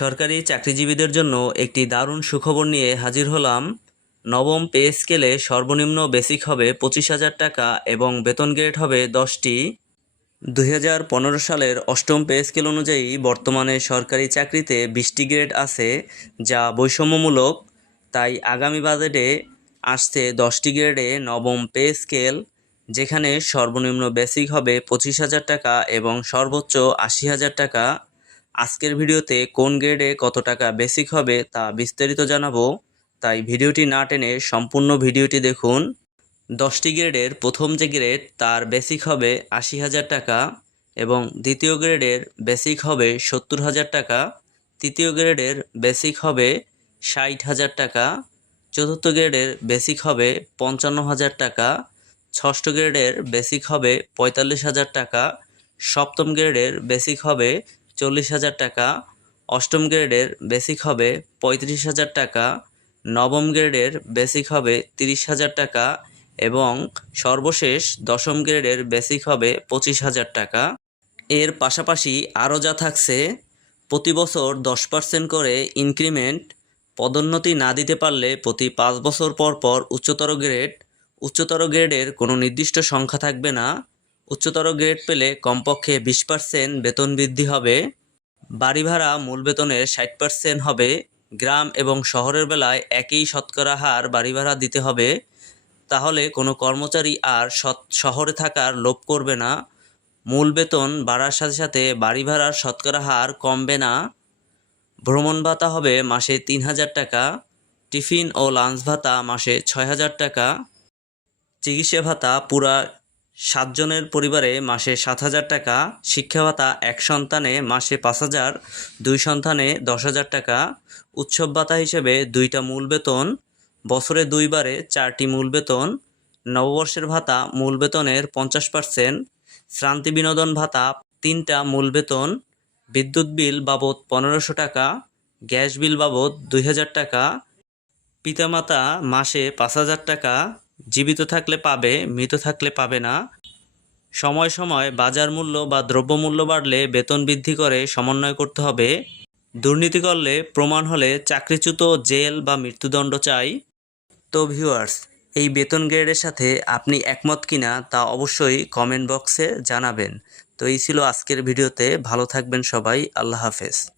সরকারি চাকরিজীবীদের জন্য একটি দারুণ সুখবর নিয়ে হাজির হলাম। নবম পে স্কেলে সর্বনিম্ন বেসিক হবে পঁচিশ হাজার টাকা এবং বেতন গ্রেড হবে দশটি। দুই হাজার পনেরো সালের অষ্টম পে স্কেল অনুযায়ী বর্তমানে সরকারি চাকরিতে বিশটি গ্রেড আছে, যা বৈষম্যমূলক। তাই আগামী বাজেটে আসছে দশটি গ্রেডে নবম পে স্কেল, যেখানে সর্বনিম্ন বেসিক হবে পঁচিশ হাজার টাকা এবং সর্বোচ্চ আশি হাজার টাকা। আজকের ভিডিওতে কোন গ্রেডে কত টাকা বেসিক হবে তা বিস্তারিত জানাব, তাই ভিডিওটি না টেনে সম্পূর্ণ ভিডিওটি দেখুন। দশটি গ্রেডের প্রথম যে গ্রেড, তার বেসিক হবে আশি হাজার টাকা এবং দ্বিতীয় গ্রেডের বেসিক হবে সত্তর হাজার টাকা, তৃতীয় গ্রেডের বেসিক হবে ষাট হাজার টাকা, চতুর্থ গ্রেডের বেসিক হবে পঞ্চান্ন হাজার টাকা, ষষ্ঠ গ্রেডের বেসিক হবে পঁয়তাল্লিশ হাজার টাকা, সপ্তম গ্রেডের বেসিক হবে চল্লিশ হাজার টাকা। অষ্টম গ্রেডের বেসিক হবে পঁয়ত্রিশ হাজার টাকা। নবম গ্রেডের বেসিক হবে তিরিশ হাজার টাকা এবং সর্বশেষ দশম গ্রেডের বেসিক হবে পঁচিশ হাজার টাকা। এর পাশাপাশি আরও যা থাকছে, প্রতি বছর দশ পার্সেন্ট করে ইনক্রিমেন্ট পদোন্নতি না দিতে পারলে প্রতি পাঁচ বছর পর পর উচ্চতর গ্রেড, উচ্চতর গ্রেডের কোনো নির্দিষ্ট সংখ্যা থাকবে না। উচ্চতর গ্রেড পেলে কমপক্ষে বিশ পার্সেন্ট বেতন বৃদ্ধি হবে। বাড়ি ভাড়া মূল বেতনের ষাট পার্সেন্ট হবে। গ্রাম এবং শহরের বেলায় একই শতকরা হার বাড়ি ভাড়া দিতে হবে। তাহলে কোনো কর্মচারী আর শহরে থাকার লোভ করবে না। মূল বেতন বাড়ার সাথে সাথে বাড়ি ভাড়ার শতকরা হার কমবে না। ভ্রমণ ভাতা হবে মাসে তিন হাজার টাকা। টিফিন ও লাঞ্চ ভাতা মাসে ছয় হাজার টাকা। চিকিৎসা ভাতা পুরা সাতজনের পরিবারে মাসে সাত হাজার টাকা শিক্ষা ভাতা এক সন্তানে মাসে পাঁচ হাজার, দুই সন্তানে দশ হাজার টাকা, উৎসব ভাতা হিসেবে দুইটা মূল বেতন, বছরে দুইবারে চারটি মূল বেতন, নববর্ষের ভাতা মূল বেতনের পঞ্চাশ পার্সেন্ট, শ্রান্তি বিনোদন ভাতা তিনটা মূল বেতন, বিদ্যুৎ বিল বাবদ পনেরোশো টাকা, গ্যাস বিল বাবদ দুই হাজার টাকা, পিতামাতা মাসে পাঁচ হাজার টাকা জীবিত থাকলে পাবে, মৃত থাকলে পাবে না। সময় সময় বাজার মূল্য বা দ্রব্যমূল্য বাড়লে বেতন বৃদ্ধি করে সমন্বয় করতে হবে। দুর্নীতি করলে প্রমাণ হলে চাকরিচ্যুত, জেল বা মৃত্যুদণ্ড চাই। তো ভিউয়ার্স, এই বেতন গ্রেডের সাথে আপনি একমত কিনা তা অবশ্যই কমেন্ট বক্সে জানাবেন। তো এই ছিল আজকের ভিডিওতে, ভালো থাকবেন সবাই, আল্লাহ হাফেজ।